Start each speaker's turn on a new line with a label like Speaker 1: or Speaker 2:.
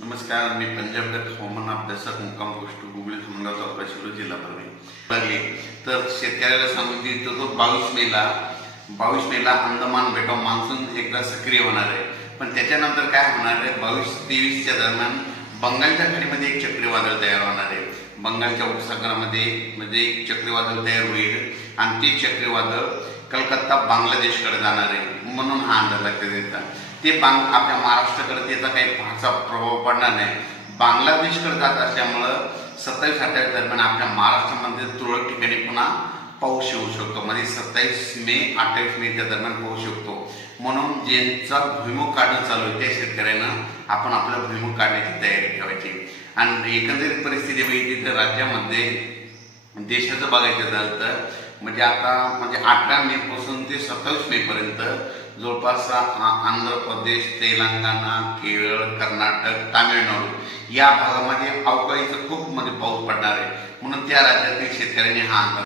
Speaker 1: नमस्कार मी पंजाबगत हवामान अभ्यासक मुक्काम गोष्ट गुगली खमगाव तालुका जिल्हा परभणी. लागले. तर शेतकऱ्याला सांगू इच्छितो तो बावीस मेला बावीस मेला अंदमान बेटाव मान्सून एकदा सक्रिय होणार आहे. पण त्याच्यानंतर काय होणार आहे? बावीस तेवीसच्या दरम्यान बंगालच्या खाडीमध्ये एक चक्रीवादळ तयार होणार आहे. बंगालच्या उपसागरामध्ये म्हणजे एक चक्रीवादळ तयार होईल. आणि ते चक्रीवादळ कलकत्ता बांगलादेशकडे जाणार आहे म्हणून हा अंदाज लक्षात येतात ते बांग आपल्या महाराष्ट्राकडे त्याचा काही फारसा प्रभाव पडणार नाही. बांगलादेशकडे जात असल्यामुळं सत्तावीस अठ्ठावीस दरम्यान आपल्या महाराष्ट्रामध्ये तुरळक ठिकाणी पुन्हा पाऊस येऊ शकतो. म्हणजे सत्तावीस मे अठ्ठावीस मेच्या दरम्यान पाऊस शकतो म्हणून ज्यांचा भुईमुख काढणं चालू आहे त्या शेतकऱ्यांना आपण आपला भुईमुख काढण्याची तयारी ठेवायची. आणि एकंदरीत परिस्थिती म्हणजे बघितली तर राज्यामध्ये देशाचं बघायचं झालं तर म्हणजे आता म्हणजे अठरा मे पासून ते सत्तावीस मे पर्यंत जवळपास आंध्र प्रदेश तेलंगणा केरळ कर्नाटक तामिळनाडू या भागामध्ये अवकाळीचं खूप म्हणजे पाऊस पडणार आहे. म्हणून त्या राज्यातील शेतकऱ्यांनी हा अंदाज